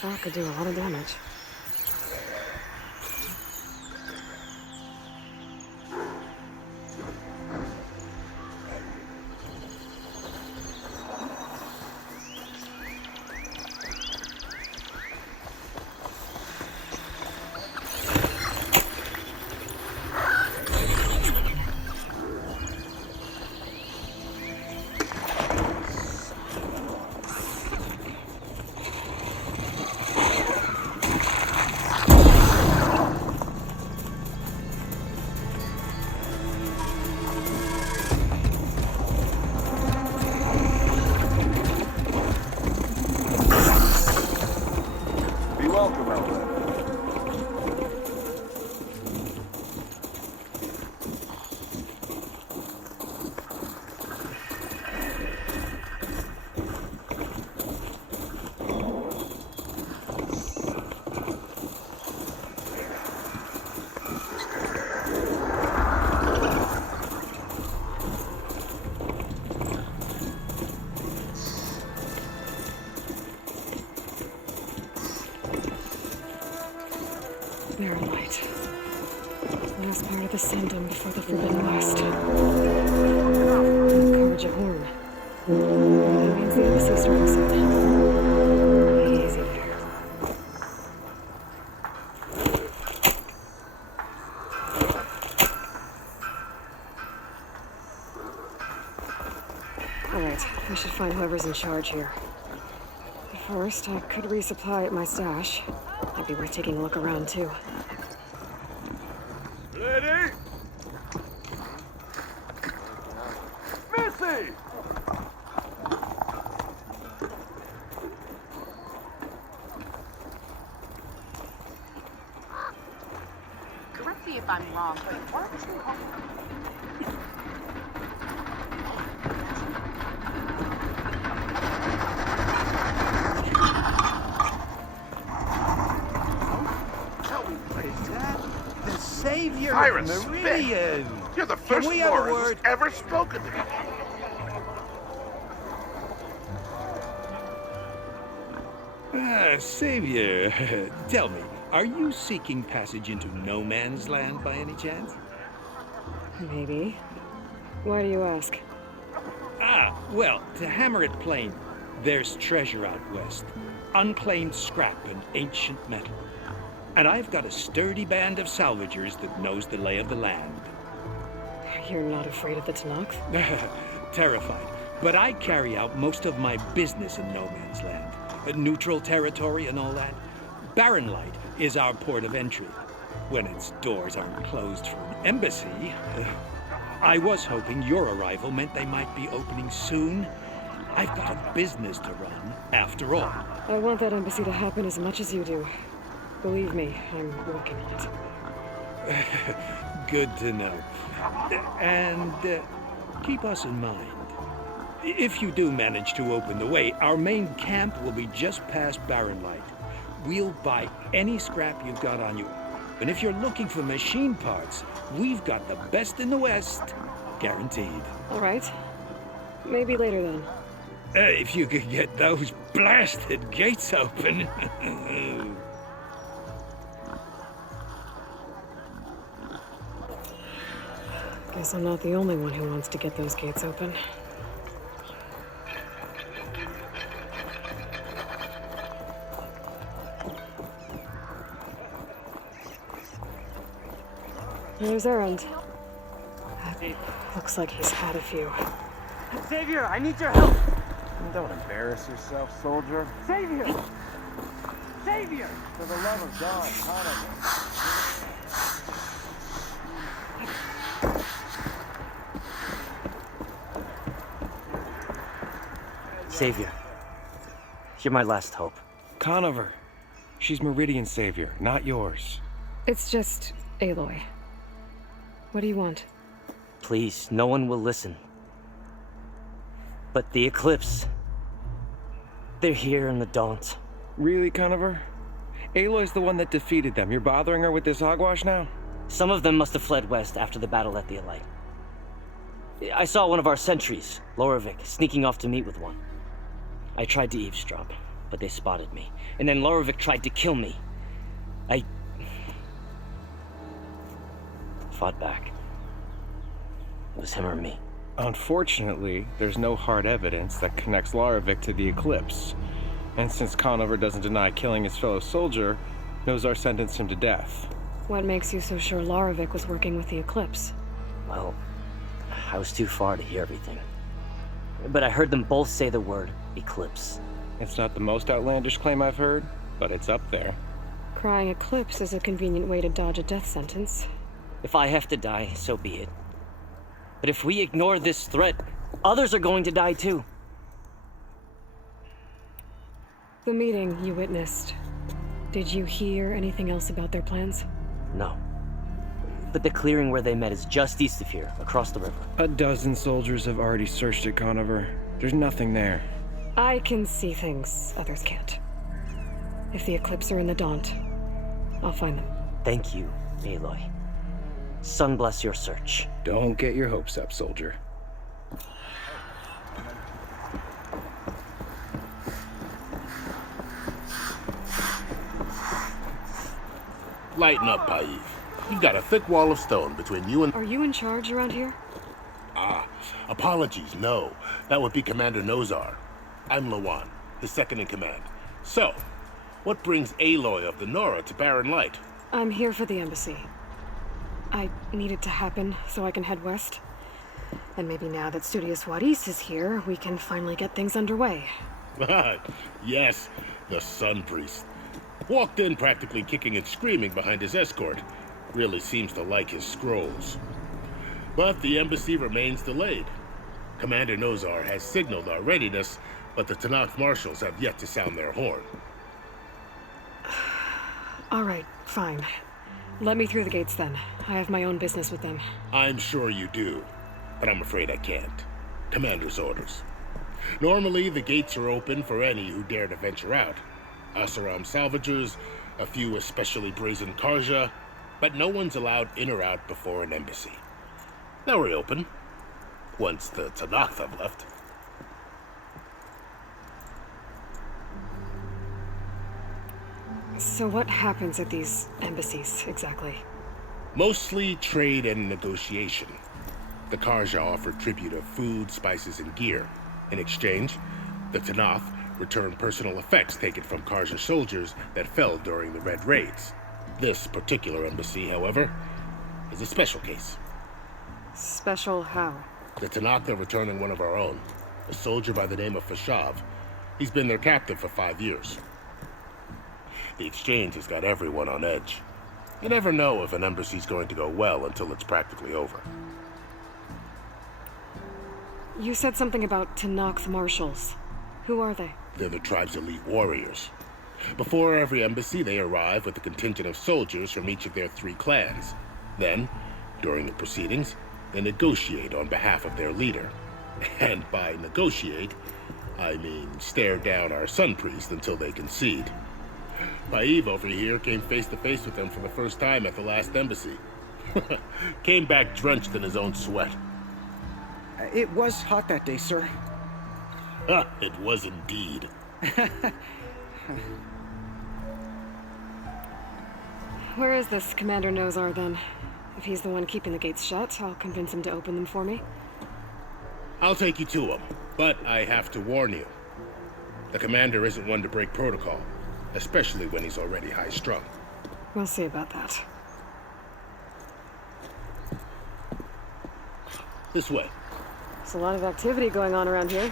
shot could do a lot of damage. Barren light. Last part of the Sandom before the Forbidden West. Carja Horn. That means the embassy's starting soon. Easy there. Alright, I should find whoever's in charge here. First, I could resupply at my stash. Might be worth taking a look around, too. Ready? Missy! Correct me if I'm wrong, but why was you home? Savior Iris Meridian! You're the first we have a Lauren who's word? ever spoken to me. Savior, tell me, are you seeking passage into no man's land by any chance? Maybe. Why do you ask? Ah, well, to hammer it plain, there's treasure out west. Unclaimed scrap and ancient metal. And I've got a sturdy band of salvagers that knows the lay of the land. You're not afraid of the Tenakth? Terrified. But I carry out most of my business in no man's land. Neutral territory and all that. Barren Light is our port of entry. When its doors aren't closed for an embassy. I was hoping your arrival meant they might be opening soon. I've got a business to run, after all. I want that embassy to happen as much as you do. Believe me, I'm working on it. Good to know. And keep us in mind. If you do manage to open the way, our main camp will be just past Barren Light. We'll buy any scrap you've got on you. And if you're looking for machine parts, we've got the best in the West. Guaranteed. All right. Maybe later then. If you could get those blasted gates open. Guess I'm not the only one who wants to get those gates open. There's Erend. Looks like he's had a few. Xavier, I need your help! Don't embarrass yourself, soldier. Xavier! Xavier! For the love of God, Connor. Savior, you're my last hope. Conover. She's Meridian's savior, not yours. It's just Aloy. What do you want? Please, no one will listen. But the Eclipse... they're here in the Daunt. Really, Conover? Aloy's the one that defeated them. You're bothering her with this hogwash now? Some of them must have fled west after the battle at the Elite. I saw one of our sentries, Loravik, sneaking off to meet with one. I tried to eavesdrop, but they spotted me. And then Larovic tried to kill me. I fought back. It was him or me. Unfortunately, there's no hard evidence that connects Larovic to the Eclipse. And since Conover doesn't deny killing his fellow soldier, Nozar sentenced him to death. What makes you so sure Larovic was working with the Eclipse? Well, I was too far to hear everything. But I heard them both say the word Eclipse. It's not the most outlandish claim I've heard, but it's up there. Crying Eclipse is a convenient way to dodge a death sentence. If I have to die, so be it. But if we ignore this threat, others are going to die too. The meeting you witnessed. Did you hear anything else about their plans? No. But the clearing where they met is just east of here, across the river. A dozen soldiers have already searched it, Conover. There's nothing there. I can see things others can't. If the Eclipse are in the Daunt, I'll find them. Thank you, Aloy. Sun bless your search. Don't get your hopes up, soldier. Lighten up, Paiv. You've got a thick wall of stone between you and... Are you in charge around here? Apologies, no. That would be Commander Nozar. I'm Lawan, his second in command. So, what brings Aloy of the Nora to Barren Light? I'm here for the embassy. I need it to happen so I can head west. And maybe now that Studious Wadis is here, we can finally get things underway. Yes, the Sun Priest. Walked in practically kicking and screaming behind his escort. Really seems to like his scrolls. But the embassy remains delayed. Commander Nozar has signaled our readiness, but the Tanakh marshals have yet to sound their horn. All right, fine. Let me through the gates then. I have my own business with them. I'm sure you do, but I'm afraid I can't. Commander's orders. Normally, the gates are open for any who dare to venture out. Asaram salvagers, a few especially brazen Karja, but no one's allowed in or out before an embassy. They'll reopen, once the Tanakh have left. So what happens at these embassies, exactly? Mostly trade and negotiation. The Karja offer tribute of food, spices, and gear. In exchange, the Tanakh return personal effects taken from Karja soldiers that fell during the Red Raids. This particular embassy, however, is a special case. Special how? The Tanakh are returning one of our own, a soldier by the name of Fashav. He's been their captive for 5 years. The exchange has got everyone on edge. You never know if an embassy's going to go well until it's practically over. You said something about Tanakh marshals. Who are they? They're the tribe's elite warriors. Before every embassy, they arrive with a contingent of soldiers from each of their 3 clans. Then, during the proceedings, they negotiate on behalf of their leader. And by negotiate, I mean stare down our Sun Priest until they concede. Paiv over here came face to face with them for the first time at the last embassy. Came back drenched in his own sweat. It was hot that day, sir. It was indeed. Where is this Commander Nozar, then? If he's the one keeping the gates shut, I'll convince him to open them for me. I'll take you to him, but I have to warn you. The commander isn't one to break protocol, especially when he's already high-strung. We'll see about that. This way. There's a lot of activity going on around here.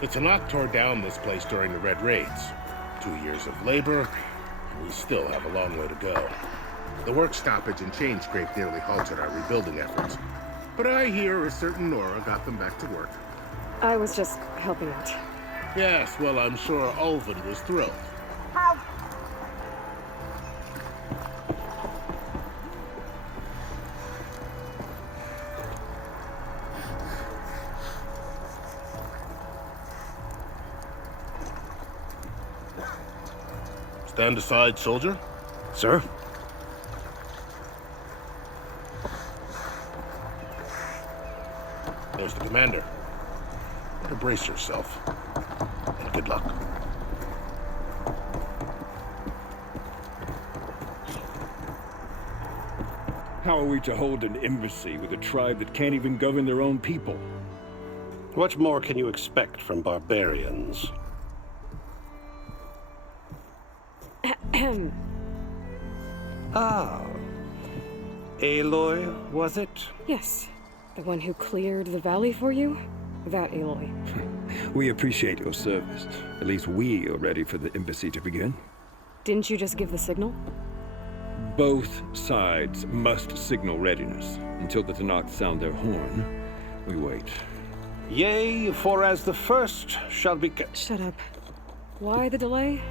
The Tanakh tore down this place during the Red Raids. 2 years of labor, and we still have a long way to go. The work stoppage and chain scrape nearly halted our rebuilding efforts. But I hear a certain Nora got them back to work. I was just helping out. Yes, well, I'm sure Ulvin was thrilled. Stand aside, soldier. Sir? There's the commander. Better brace yourself. And good luck. How are we to hold an embassy with a tribe that can't even govern their own people? What more can you expect from barbarians? Ah. Aloy, was it? Yes, the one who cleared the valley for you? That Aloy. We appreciate your service. At least we are ready for the embassy to begin. Didn't you just give the signal? Both sides must signal readiness. Until the Tenakth sound their horn, we wait. Yea, for as the first shall be... Shut up. Why the delay?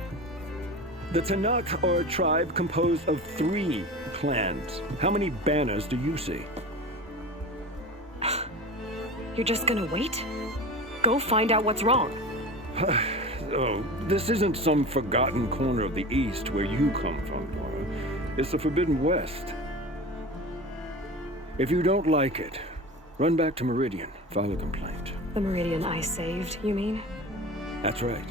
The Tenakth are a tribe composed of 3 clans. How many banners do you see? You're just gonna wait? Go find out what's wrong. Oh, this isn't some forgotten corner of the East where you come from, Dora. It's the Forbidden West. If you don't like it, run back to Meridian, file a complaint. The Meridian I saved, you mean? That's right.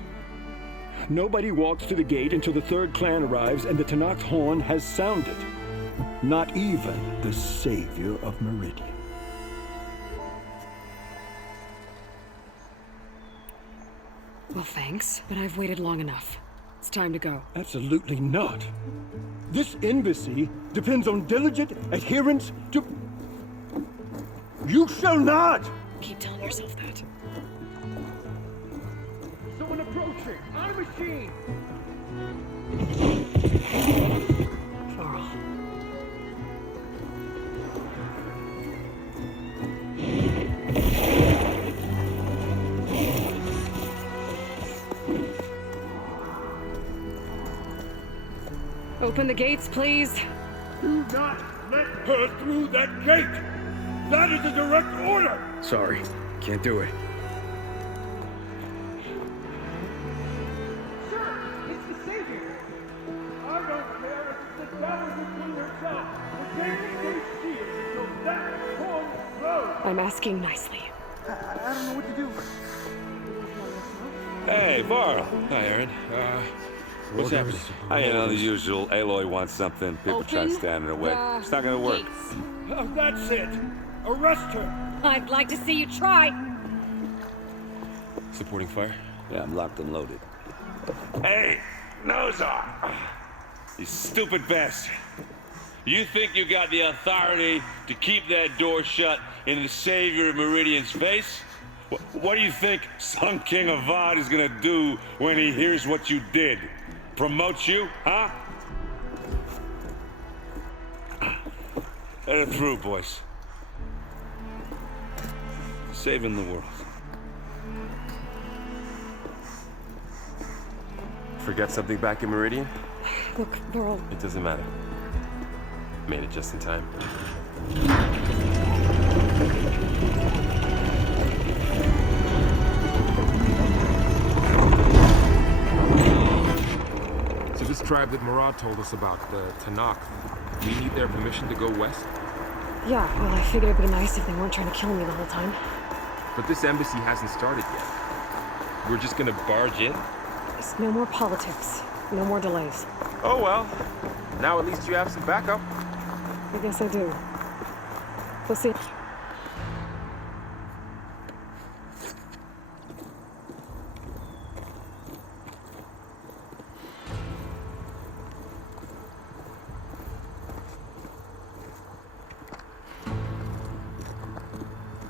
Nobody walks to the gate until the 3rd clan arrives and the Tenakth horn has sounded. Not even the savior of Meridian. Well, thanks, but I've waited long enough. It's time to go. Absolutely not. This embassy depends on diligent adherence to... You shall not! Keep telling yourself that. Someone approaching! On a machine! Varl. Open the gates, please. Do not let her through that gate! That is a direct order! Sorry, can't do it. Sir, it's the Savior! I don't care if it's the Dowager Queen herself! The gate stays sealed until that horn blows! I'm asking nicely. I don't know what to do. Hey, Varl. Hi, Aaron. What's happening? You know, the usual. Aloy wants something. People try to stand in her way. It's not gonna work. Oh, that's it! Arrest her! I'd like to see you try. Supporting fire? Yeah, I'm locked and loaded. Hey, Nozar! You stupid bastard. You think you got the authority to keep that door shut in the Savior of Meridian's face? What do you think Sun King Avad is gonna do when he hears what you did? Promote you, huh? Let it through, boys. Saving the world. Forget something back in Meridian? Look, Varl. It doesn't matter. Made it just in time. So this tribe that Murad told us about, the Tenakth, we need their permission to go west? Yeah, well, I figured it'd be nice if they weren't trying to kill me the whole time. But this embassy hasn't started yet. We're just gonna barge in? There's no more politics. No more delays. Oh well. Now at least you have some backup. I guess I do. We'll see.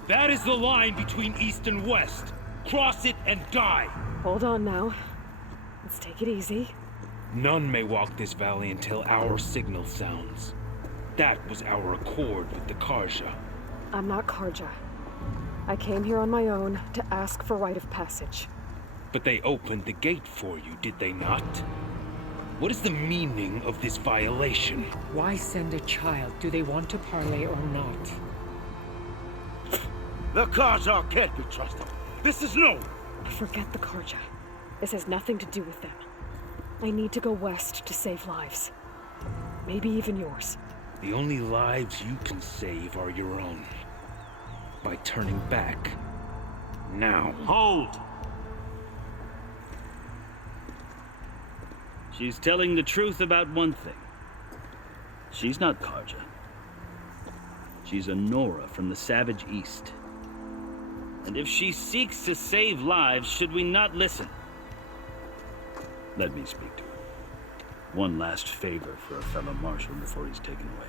That is the line between East and West. Cross it and die. Hold on now. Let's take it easy. None may walk this valley until our signal sounds. That was our accord with the Karja. I'm not Karja. I came here on my own to ask for rite of passage. But they opened the gate for you, did they not? What is the meaning of this violation? Why send a child? Do they want to parley or not? The Karja can't be trusted. This is no... Forget the Karja. This has nothing to do with them. I need to go west to save lives. Maybe even yours. The only lives you can save are your own. By turning back. Now. Hold! She's telling the truth about one thing. She's not Karja. She's a Nora from the Savage East. And if she seeks to save lives, should we not listen? Let me speak to her. One last favor for a fellow marshal before he's taken away.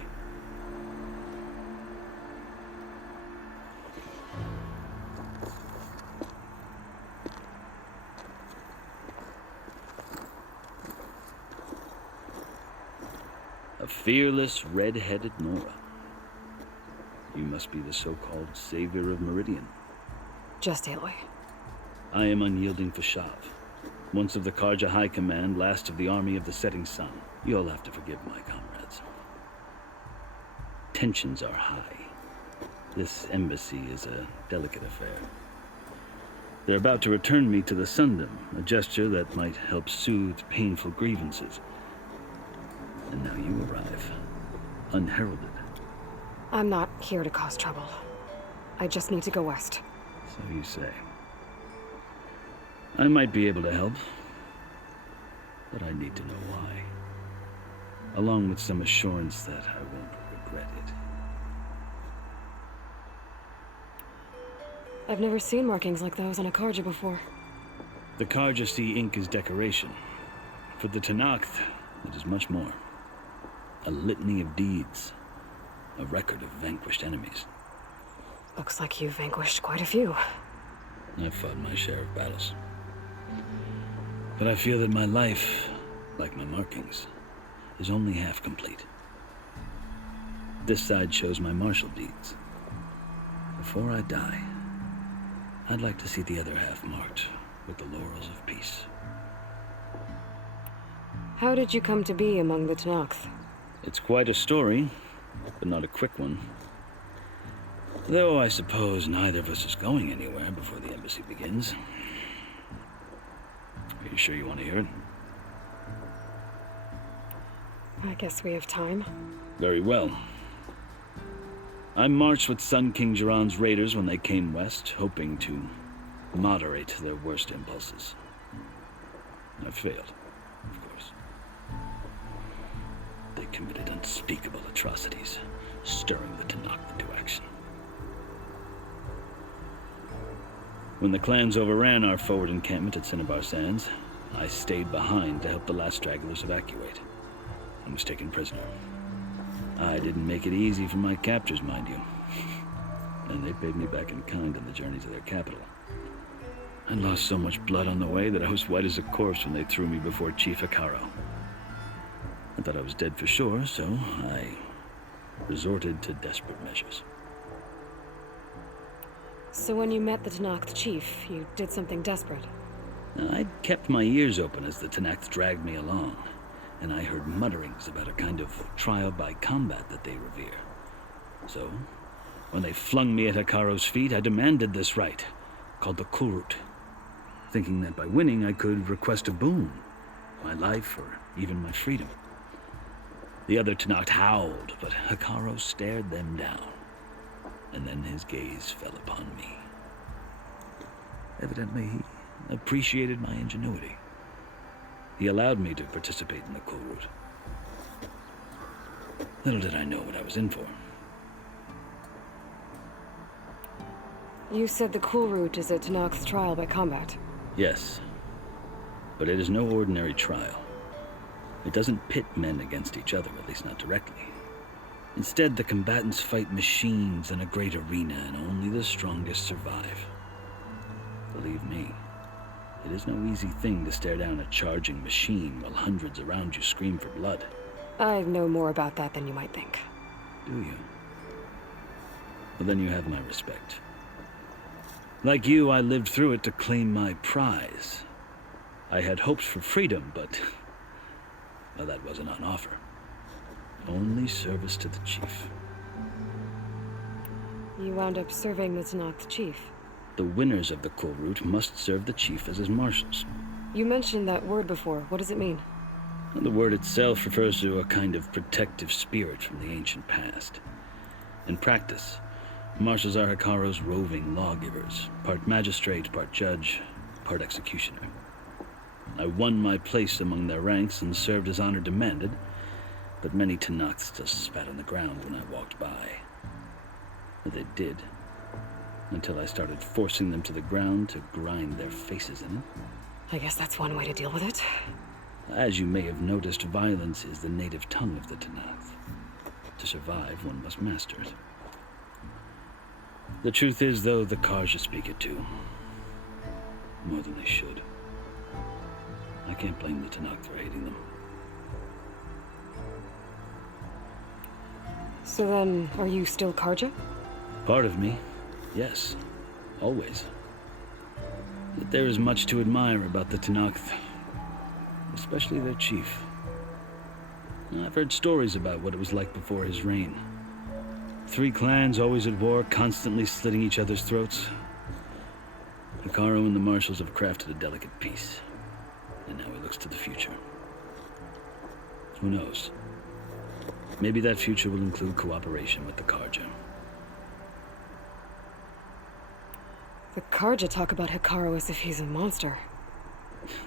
A fearless, red-headed Nora. You must be the so-called savior of Meridian. Just Aloy. I am unyielding Fashav, once of the Karja High Command, last of the Army of the Setting Sun. You'll have to forgive my comrades. Tensions are high. This embassy is a delicate affair. They're about to return me to the Sundom, a gesture that might help soothe painful grievances. And now you arrive, unheralded. I'm not here to cause trouble. I just need to go west. So you say. I might be able to help, but I need to know why. Along with some assurance that I won't regret it. I've never seen markings like those on a Karja before. The Karja see ink as decoration. For the Tenakth, it is much more. A litany of deeds. A record of vanquished enemies. Looks like you've vanquished quite a few. I've fought my share of battles. But I feel that my life, like my markings, is only half complete. This side shows my martial deeds. Before I die, I'd like to see the other half marked with the laurels of peace. How did you come to be among the Tenakth? It's quite a story, but not a quick one. Though I suppose neither of us is going anywhere before the embassy begins. Are you sure you want to hear it? I guess we have time. Very well. I marched with Sun King Jiran's raiders when they came west, hoping to moderate their worst impulses. I failed, of course. They committed unspeakable atrocities, stirring the Tenakth into action. When the clans overran our forward encampment at Cinnabar Sands, I stayed behind to help the last stragglers evacuate, and was taken prisoner. I didn't make it easy for my captors, mind you. And they paid me back in kind on the journey to their capital. I lost so much blood on the way that I was white as a corpse when they threw me before Chief Hekarro. I thought I was dead for sure, so I resorted to desperate measures. So when you met the Tenakth chief, you did something desperate? I'd kept my ears open as the Tenakth dragged me along, and I heard mutterings about a kind of trial by combat that they revere. So, when they flung me at Hekarro's feet, I demanded this right, called the Kulrut, thinking that by winning I could request a boon, my life or even my freedom. The other Tenakth howled, but Hekarro stared them down, and then his gaze fell upon me. Evidently, he appreciated my ingenuity. He allowed me to participate in the Kulrut. Little did I know what I was in for. You said the Kulrut is a Tenakth's trial by combat. Yes, but it is no ordinary trial. It doesn't pit men against each other, at least not directly. Instead, the combatants fight machines in a great arena, and only the strongest survive. Believe me, it is no easy thing to stare down a charging machine while hundreds around you scream for blood. I know more about that than you might think. Do you? Well, then you have my respect. Like you, I lived through it to claim my prize. I had hopes for freedom, but well, that wasn't on offer. Only service to the chief. You wound up serving the Tenakth chief. The winners of the Kulrut must serve the chief as his marshals. You mentioned that word before. What does it mean? The word itself refers to a kind of protective spirit from the ancient past. In practice, marshals are Hekarro's roving lawgivers, part magistrate, part judge, part executioner. I won my place among their ranks and served as honor demanded, but many Tenakths still spat on the ground when I walked by. They did. Until I started forcing them to the ground to grind their faces in it. I guess that's one way to deal with it. As you may have noticed, violence is the native tongue of the Tenakth. To survive, one must master it. The truth is, though, the Karja speak it too. More than they should. I can't blame the Tenakth for hating them. So then, are you still Karja? Part of me, yes. Always. Yet there is much to admire about the Tenakth. Especially their chief. I've heard stories about what it was like before his reign. 3 clans always at war, constantly slitting each other's throats. Hekarro and the Marshals have crafted a delicate peace. And now he looks to the future. Who knows? Maybe that future will include cooperation with the Karja. The Karja talk about Hekarro as if he's a monster.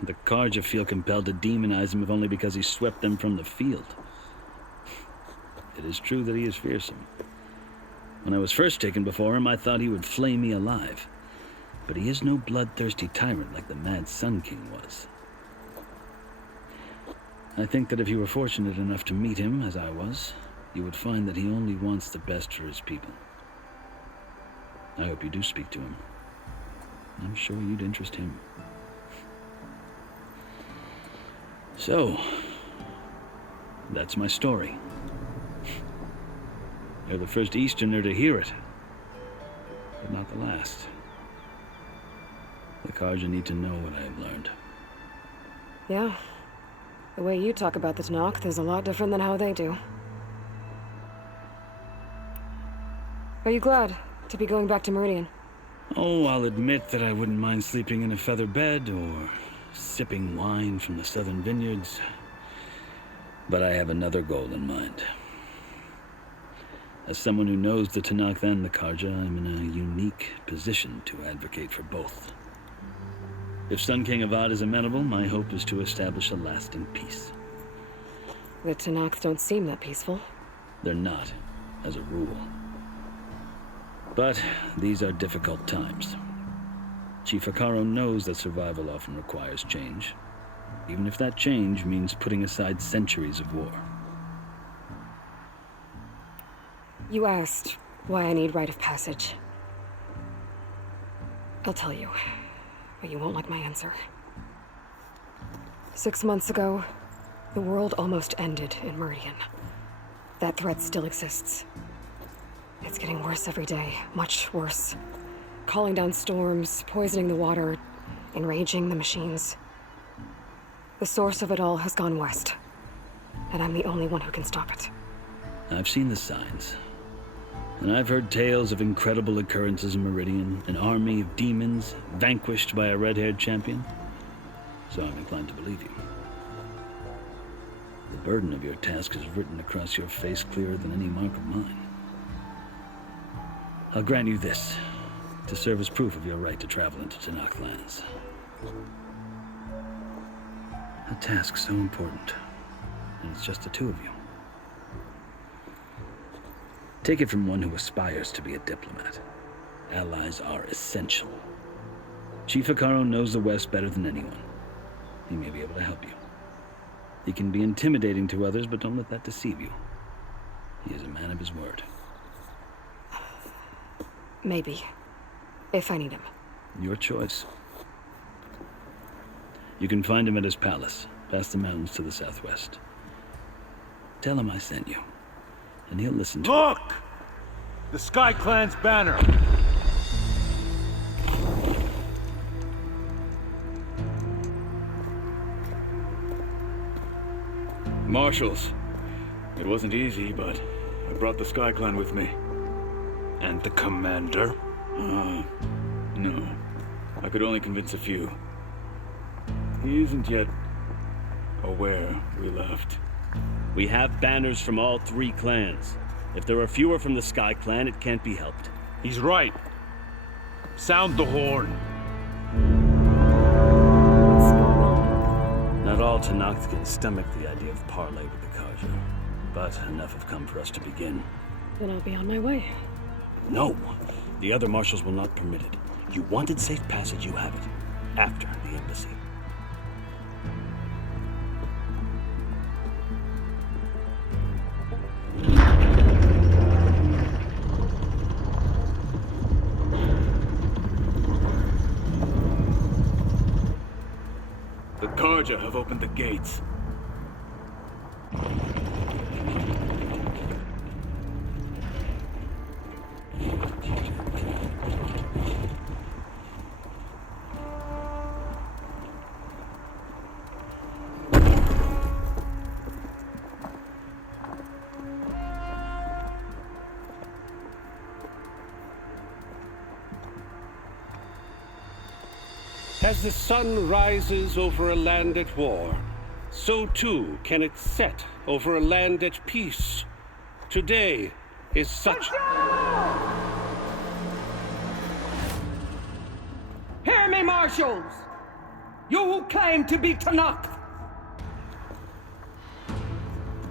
The Karja feel compelled to demonize him if only because he swept them from the field. It is true that he is fearsome. When I was first taken before him, I thought he would flay me alive. But he is no bloodthirsty tyrant like the Mad Sun King was. I think that if you were fortunate enough to meet him, as I was, you would find that he only wants the best for his people. I hope you do speak to him. I'm sure you'd interest him. So, that's my story. You're the first Easterner to hear it, but not the last. The Karja need to know what I have learned. Yeah. The way you talk about the Tenakth is a lot different than how they do. Are you glad to be going back to Meridian? Oh, I'll admit that I wouldn't mind sleeping in a feather bed or sipping wine from the southern vineyards. But I have another goal in mind. As someone who knows the Tenakth and the Karja, I'm in a unique position to advocate for both. If Sun King Avad is amenable, my hope is to establish a lasting peace. The Tenakth don't seem that peaceful. They're not, as a rule. But these are difficult times. Chief Hekarro knows that survival often requires change, even if that change means putting aside centuries of war. You asked why I need rite of passage. I'll tell you, but you won't like my answer. 6 months ago, the world almost ended in Meridian. That threat still exists. It's getting worse every day, much worse. Calling down storms, poisoning the water, enraging the machines. The source of it all has gone west, and I'm the only one who can stop it. I've seen the signs. And I've heard tales of incredible occurrences in Meridian, an army of demons vanquished by a red-haired champion. So I'm inclined to believe you. The burden of your task is written across your face clearer than any mark of mine. I'll grant you this, to serve as proof of your right to travel into Tenakth lands. A task so important, and it's just the two of you. Take it from one who aspires to be a diplomat. Allies are essential. Chief Hekarro knows the West better than anyone. He may be able to help you. He can be intimidating to others, but don't let that deceive you. He is a man of his word. Maybe. If I need him. Your choice. You can find him at his palace, past the mountains to the southwest. Tell him I sent you, and he'll listen to Look! The Sky Clan's banner! Marshals. It wasn't easy, but I brought the Sky Clan with me. And the commander? No. I could only convince a few. He isn't yet aware we left. We have banners from all 3 clans. If there are fewer from the Sky Clan, it can't be helped. He's right. Sound the horn. Not all Tenakth can stomach the idea of parley with the Karja, but enough have come for us to begin. Then I'll be on my way. No. The other marshals will not permit it. You wanted safe passage, you have it. After the embassy. The Karja have opened the gates. As the sun rises over a land at war, so too can it set over a land at peace. Today is such... Hear me, marshals! You who claim to be Tanakh!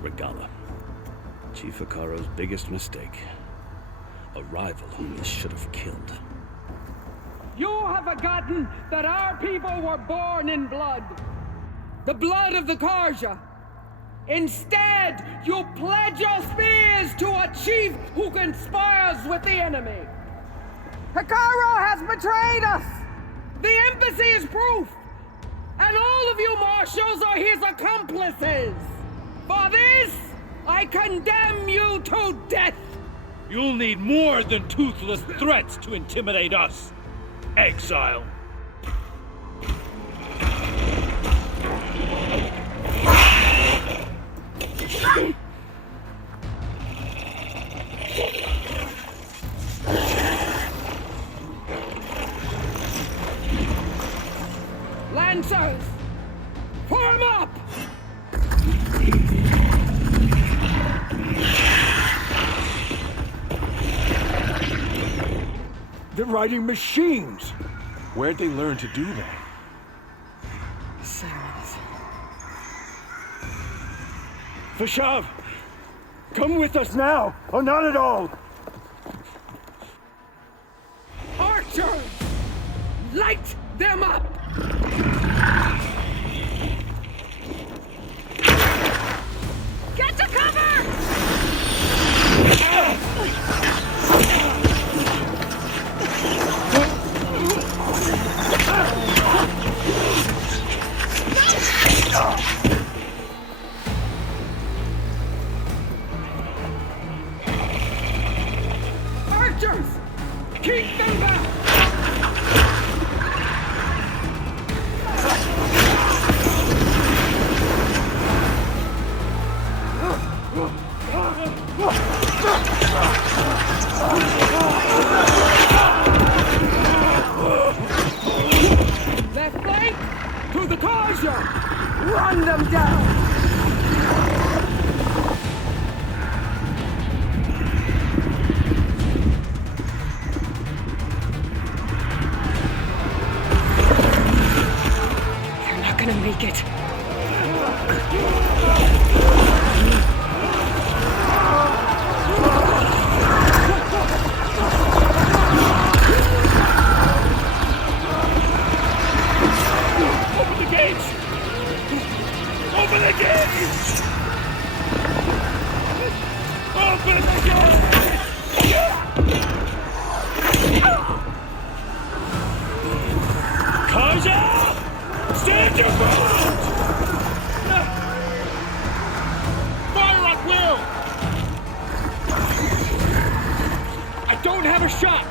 Regala. Chief Hikaro's biggest mistake. A rival whom he should have killed. You have forgotten that our people were born in blood. The blood of the Karja. Instead, you pledge your spears to a chief who conspires with the enemy. Hikaro has betrayed us! The embassy is proof! And all of you marshals are his accomplices! For this, I condemn you to death! You'll need more than toothless threats to intimidate us. Exile. Lancers! Form up! They're riding machines! Where'd they learn to do that? Sirens. Vashav! Come with us now, or not at all! Archers! Light them up! Get to cover! Archers! Keep them back! Left flank! To the Karja! Run them down! You're not gonna make it. Open the gates! Open the gates! Open the gates! Karja! Stand your ground! Fire at will! I don't have a shot!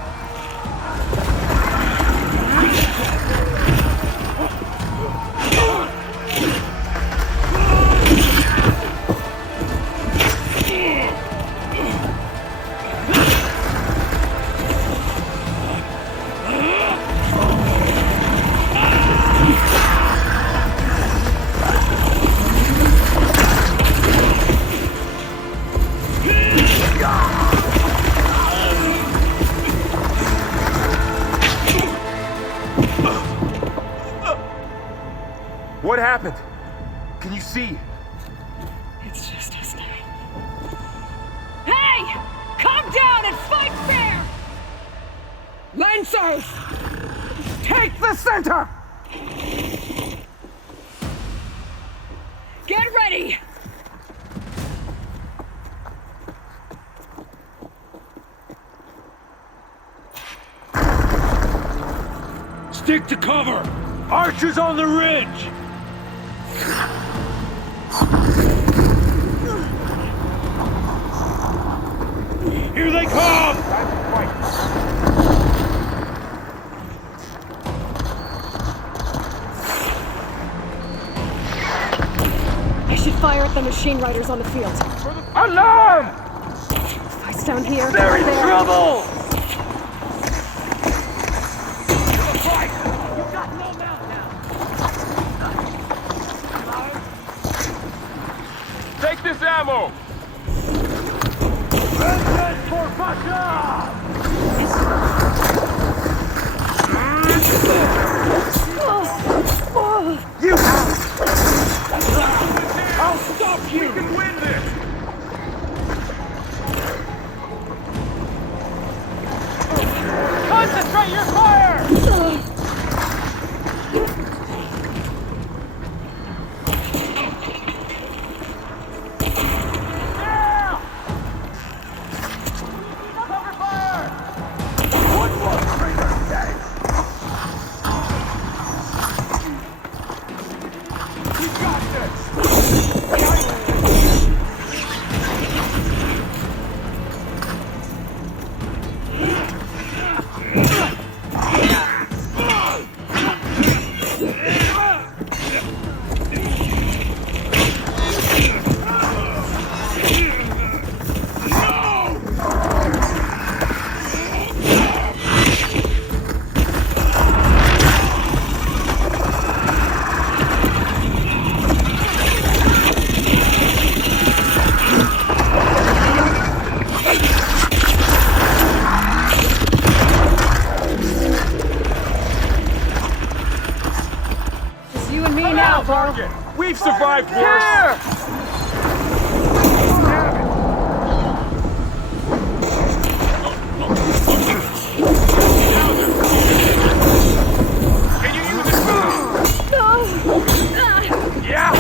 What happened? Can you see? It's just us now. Hey! Calm down and fight fair! Lancers! Take the center! Get ready! Stick to cover! Archers on the ridge! Here they come! I should fire at the machine riders on the field. Alarm! Fights down here. They're in there. trouble! Take this ammo! Vengeance for Pasha! You! I'll stop you! We can win this! Concentrate your fire! We've survived worse! Can you use it? Yeah!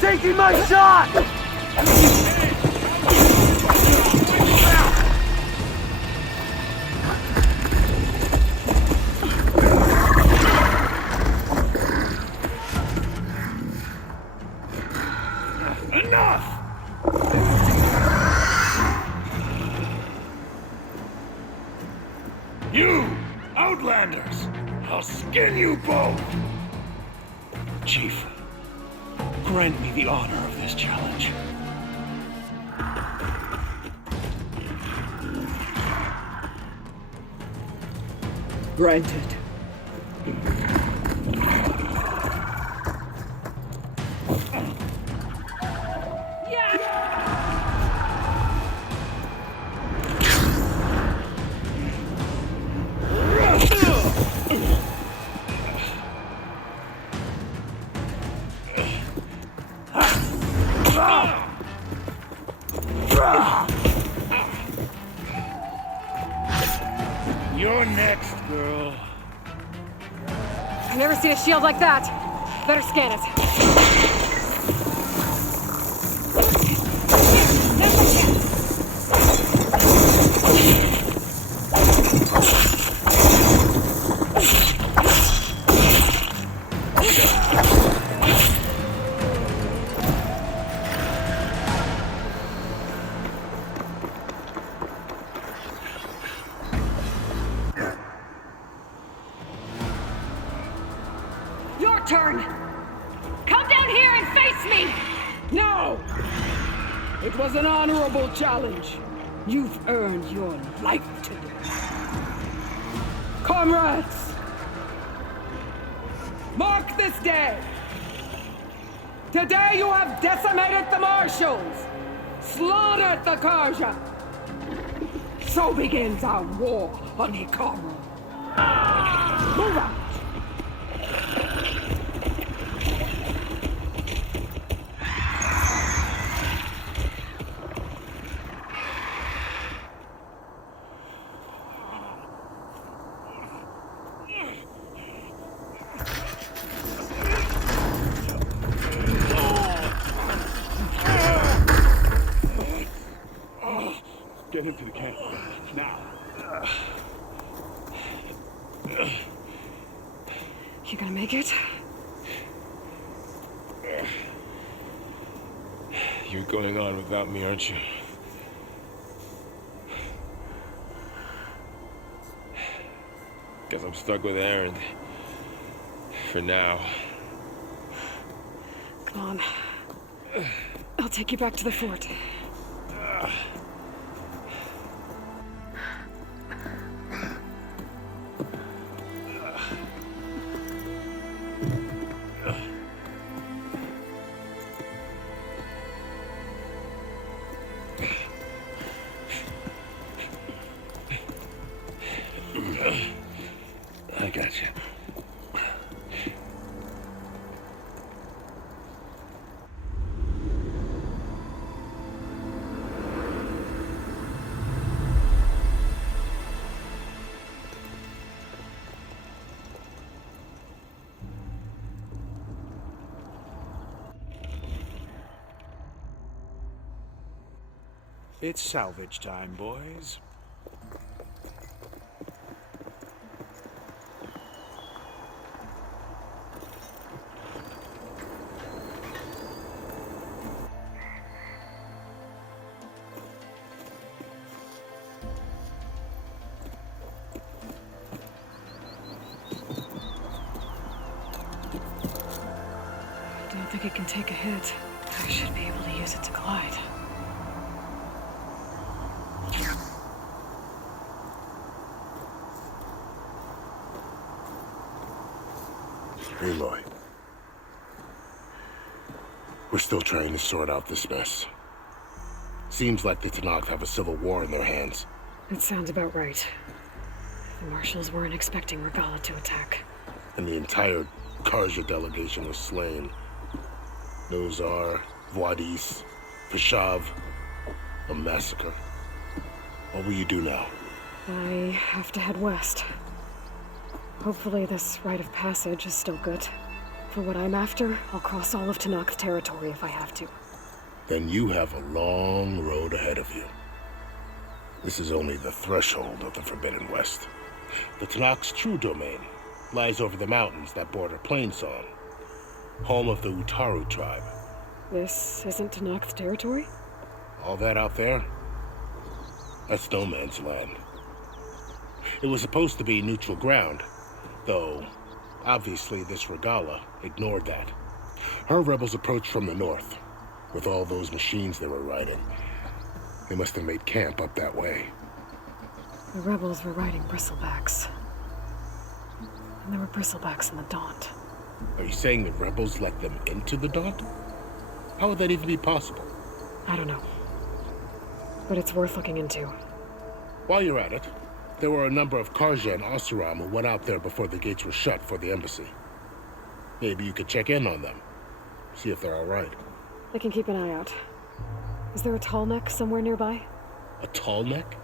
Taking my shot! Enough! You, Outlanders! I'll skin you both! Chief, grant me the honor of this challenge. Granted. You're next, girl. I've never seen a shield like that. Better scan it. turn! Come down here and face me! No! It was an honorable challenge. You've earned your life today. Comrades! Mark this day! Today you have decimated the Marshals! Slaughtered the Karja! So begins our war on Hikaru. Move out! Get into the camp. Now. You gonna make it? You're going on without me, aren't you? Guess I'm stuck with Aaron. For now. Come on. I'll take you back to the fort. I got you. It's salvage time, boys. I don't think it can take a hit. I should be able to use it to glide. Aloy. We're still trying to sort out this mess. Seems like the Tenakth have a civil war in their hands. That sounds about right. The Marshals weren't expecting Regalla to attack. And the entire Karja delegation was slain. Nozar, Vuadis, Vishav, a massacre. What will you do now? I have to head west. Hopefully this rite of passage is still good. For what I'm after, I'll cross all of Tenakth territory if I have to. Then you have a long road ahead of you. This is only the threshold of the Forbidden West. The Tenakth's true domain lies over the mountains that border Plainsong, home of the Utaru tribe. This isn't Tenakth territory? All that out there? That's no man's land. It was supposed to be neutral ground, though obviously this Regalla ignored that. Her rebels approached from the north, with all those machines they were riding. They must have made camp up that way. The rebels were riding bristlebacks. And there were bristlebacks in the Daunt. Are you saying the rebels let them into the Daunt? How would that even be possible? I don't know. But it's worth looking into. While you're at it, there were a number of Karja and Oseram who went out there before the gates were shut for the embassy. Maybe you could check in on them. See if they're all right. I can keep an eye out. Is there a tall neck somewhere nearby? A tall neck?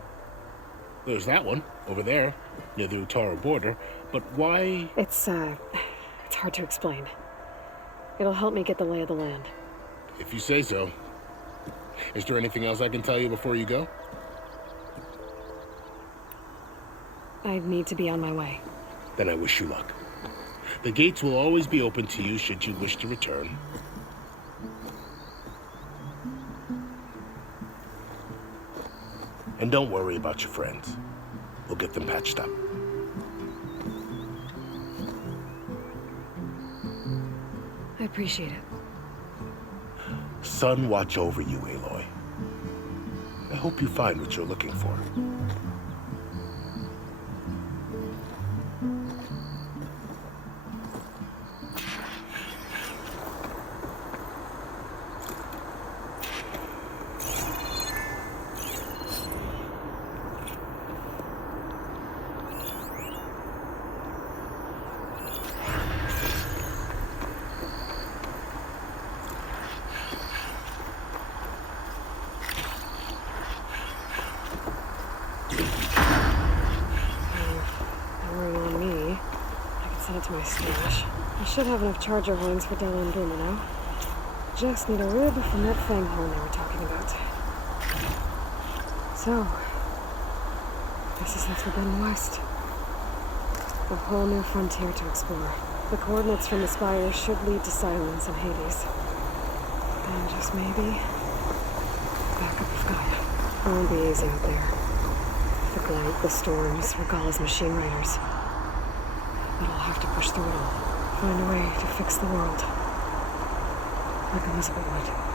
There's that one, over there, near the Utaru border. But why? It's hard to explain. It'll help me get the lay of the land. If you say so. Is there anything else I can tell you before you go? I need to be on my way. Then I wish you luck. The gates will always be open to you should you wish to return. And don't worry about your friends. We'll get them patched up. I appreciate it. Sun watch over you, Aloy. I hope you find what you're looking for. To my stash. I should have enough charger horns for Della and Boomer now. Just need a rib from that fang horn they were talking about. So, this is the Forbidden West. A whole new frontier to explore. The coordinates from the spire should lead to Silence and Hades. And just maybe, backup of Gaia. It won't be easy out there. The blight, the storms, Regalla's machine riders. But I'll have to push through it all. Find a way to fix the world. Like Elizabeth would.